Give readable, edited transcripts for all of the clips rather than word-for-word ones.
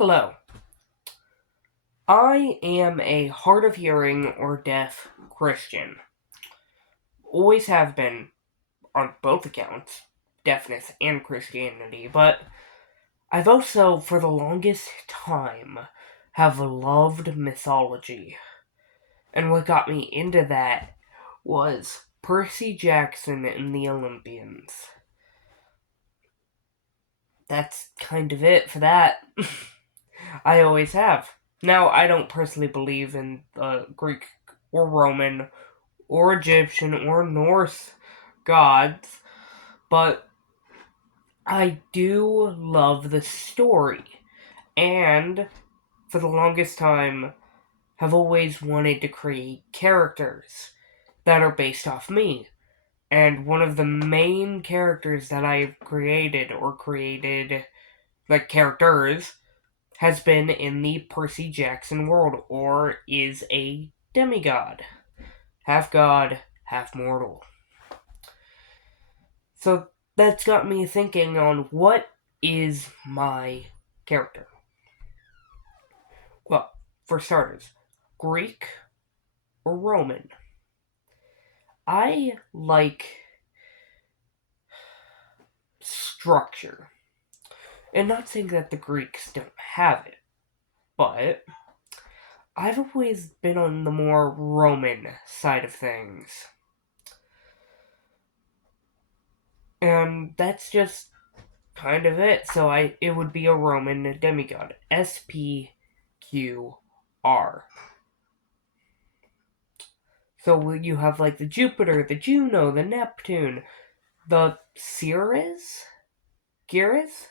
Hello. I am a hard of hearing or deaf Christian. Always have been on both accounts, deafness and Christianity, but I've also, for the longest time, have loved mythology. And what got me into that was Percy Jackson and the Olympians. That's kind of it for that. I always have. Now, I don't personally believe in Greek or Roman or Egyptian or Norse gods, but I do love the story. And for the longest time, have always wanted to create characters that are based off me. And one of the main characters that I've created, like characters, has been in the Percy Jackson world, or is a demigod. Half god, half mortal. So that's got me thinking on what is my character. Well, for starters, Greek or Roman. I like structure. And not saying that the Greeks don't have it, but I've always been on the more Roman side of things. And that's just kind of it. So it would be a Roman demigod. SPQR. So you have like the Jupiter, the Juno, the Neptune, the Ceres? Geras?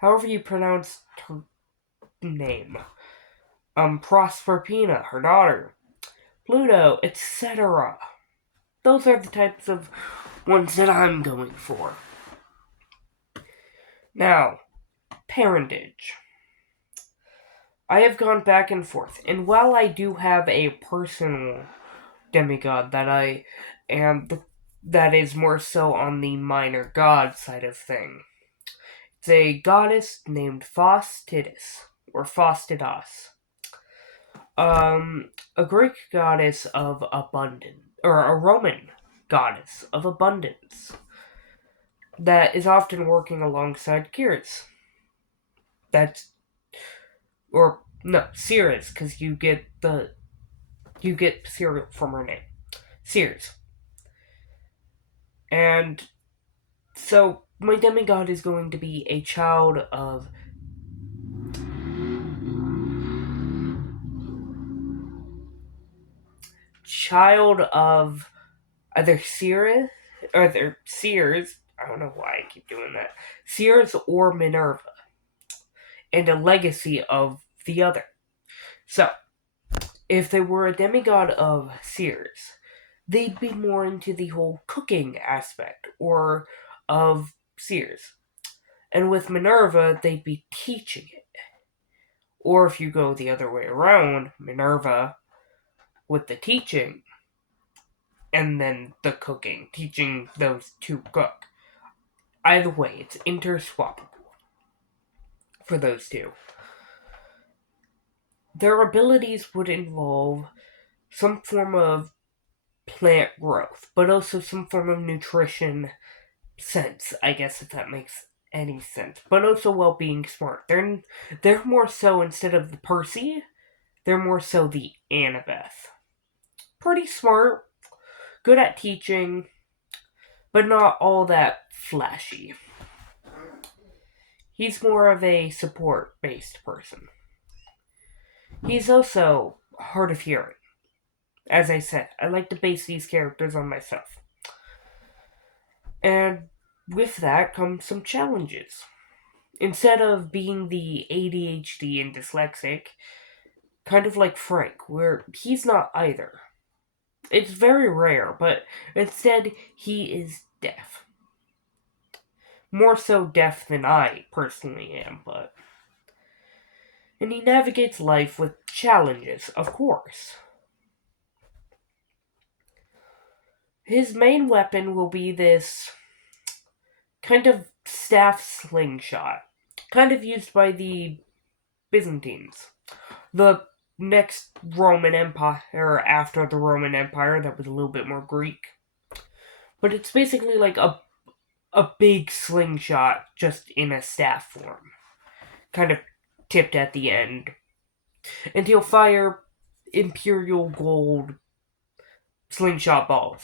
However you pronounce her name. Proserpina, her daughter. Pluto, etc. Those are the types of ones that I'm going for. Now, parentage. I have gone back and forth, and while I do have a personal demigod that is more so on the minor god side of thing, it's a goddess named Faustidis, or Faustidas. A Greek goddess of abundance, or a Roman goddess of abundance, that is often working alongside Ceres. That's, or no, Ceres, because you get cereal from her name, Ceres. And so my demigod is going to be a child of either Ceres, or either Sears, I don't know why I keep doing that, Ceres or Minerva, and a legacy of the other. So, if they were a demigod of Ceres, they'd be more into the whole cooking aspect, or of Ceres. And with Minerva, they'd be teaching it. Or if you go the other way around, Minerva with the teaching, and then the cooking, teaching those to cook. Either way, it's interswappable for those two. Their abilities would involve some form of plant growth, but also some form of nutrition sense, I guess, if that makes any sense. But also being smart. They're more so, instead of the Percy, they're more so the Annabeth. Pretty smart, good at teaching, but not all that flashy. He's more of a support-based person. He's also hard of hearing. As I said, I like to base these characters on myself. And with that comes some challenges. Instead of being the ADHD and dyslexic, kind of like Frank, where he's not either. It's very rare, but instead he is deaf. More so deaf than I personally am, but... And he navigates life with challenges, of course. His main weapon will be this kind of staff slingshot, kind of used by the Byzantines. The next Roman Empire after the Roman Empire that was a little bit more Greek. But it's basically like a big slingshot just in a staff form, kind of tipped at the end. And he'll fire imperial gold slingshot balls.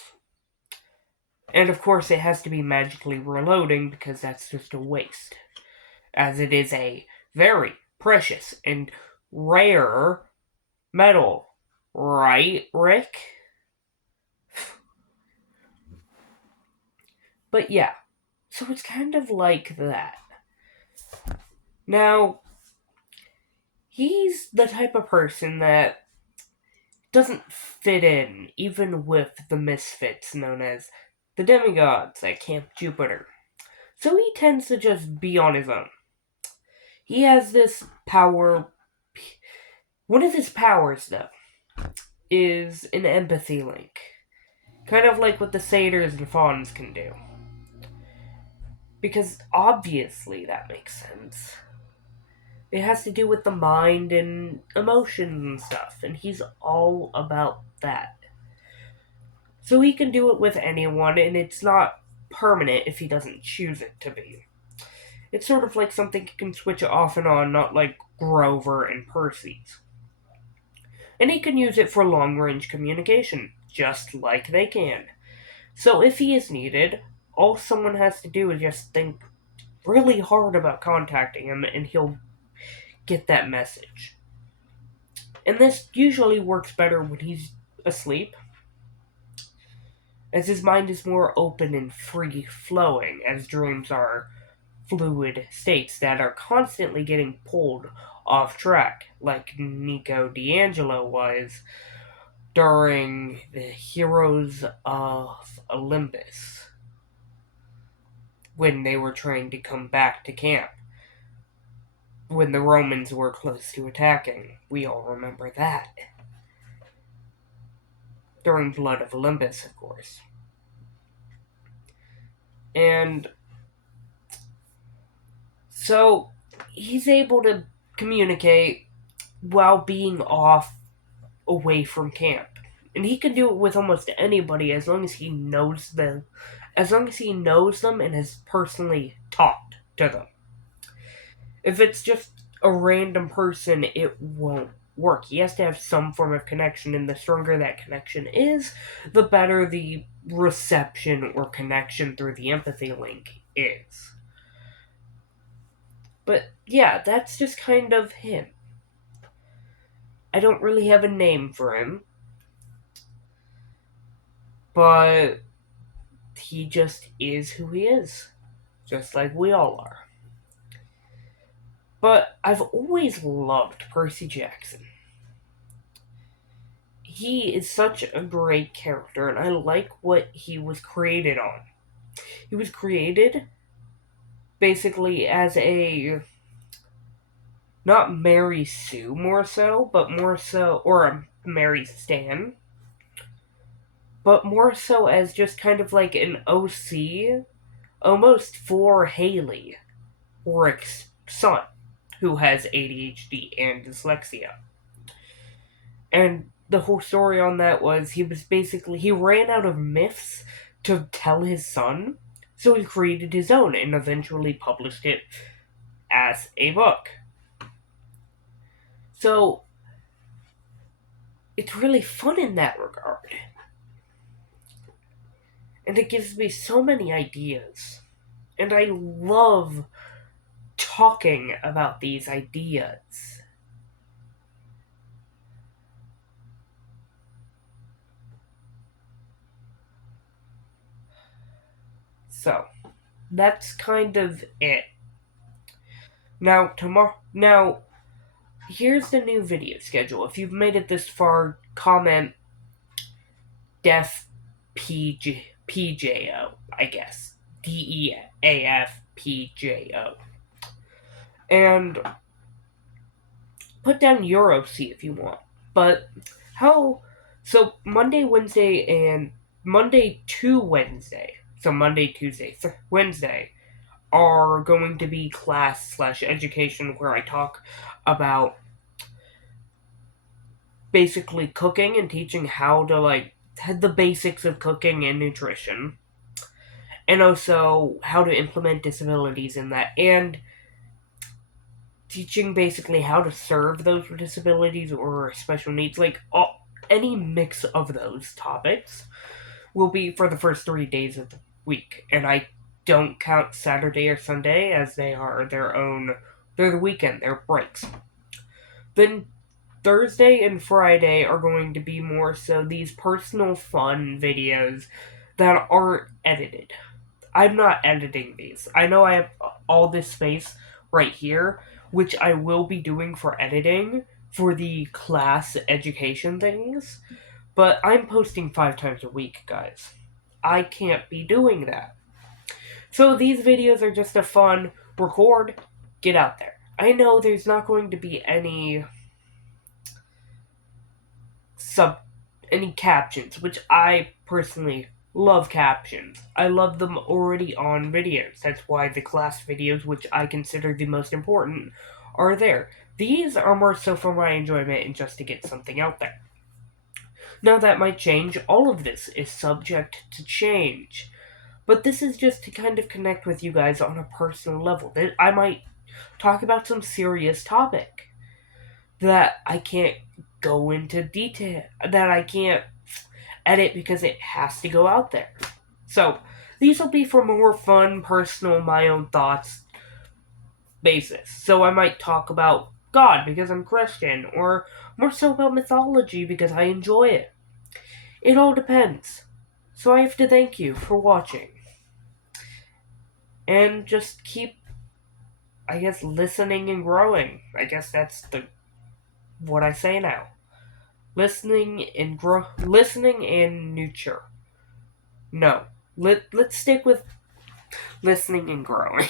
And of course, it has to be magically reloading because that's just a waste, as it is a very precious and rare metal. Right, Rick? But yeah, so it's kind of like that. Now, he's the type of person that doesn't fit in, even with the misfits known as the demigods at Camp Jupiter. So he tends to just be on his own. He has this power. One of his powers, though, is an empathy link. Kind of like what the satyrs and fauns can do. Because obviously that makes sense. It has to do with the mind and emotions and stuff, and he's all about that. So he can do it with anyone, and it's not permanent if he doesn't choose it to be. It's sort of like something you can switch off and on, not like Grover and Percy's. And he can use it for long range communication, just like they can. So if he is needed, all someone has to do is just think really hard about contacting him, and he'll get that message. And this usually works better when he's asleep, as his mind is more open and free flowing, as dreams are fluid states that are constantly getting pulled off track, like Nico D'Angelo was during the Heroes of Olympus, when they were trying to come back to camp, when the Romans were close to attacking. We all remember that. During Blood of Olympus, of course. And so he's able to communicate while being off away from camp. And he can do it with almost anybody as long as he knows them. As long as he knows them and has personally talked to them. If it's just a random person, it won't work. He has to have some form of connection, and the stronger that connection is, the better the reception or connection through the empathy link is. But yeah, that's just kind of him. I don't really have a name for him, but he just is who he is, just like we all are. But I've always loved Percy Jackson. He is such a great character, and I like what he was created on. He was created basically as a not Mary Sue more so, but more so, or a Mary Stan, but more so as just kind of like an OC, almost for Haley, Rick's son, who has ADHD and dyslexia. And the whole story on that was he ran out of myths to tell his son, so he created his own and eventually published it as a book. So it's really fun in that regard. And it gives me so many ideas. And I love talking about these ideas. So, that's kind of it. Now, here's the new video schedule. If you've made it this far, comment Def PJO, I guess. DEAFPJO. And put down EuroC if you want. But so Monday, Wednesday, and Monday to Wednesday. So Monday, Tuesday, Wednesday, are going to be class/education where I talk about basically cooking and teaching how to the basics of cooking and nutrition, and also how to implement disabilities in that, and teaching basically how to serve those with disabilities or special needs, any mix of those topics will be for the first 3 days of the week, and I don't count Saturday or Sunday as they are their own. They're the weekend. They're breaks. Then Thursday and Friday are going to be more so these personal fun videos that aren't edited. I'm not editing these. I know I have all this space right here, which I will be doing for editing for the class education things, but I'm posting 5 times a week, guys. I can't be doing that. So these videos are just a fun record, get out there. I know there's not going to be any any captions, which I personally love captions. I love them already on videos. That's why the class videos, which I consider the most important, are there. These are more so for my enjoyment and just to get something out there. Now that might change. All of this is subject to change. But this is just to kind of connect with you guys on a personal level. I might talk about some serious topic that I can't go into detail, that I can't edit because it has to go out there. So, these will be for more fun, personal, my own thoughts basis. So I might talk about God because I'm Christian, or more so about mythology because I enjoy it. It all depends. So I have to thank you for watching. And just keep, I guess, listening and growing. I guess that's what I say now. Listening and nurture. No. Let's stick with listening and growing.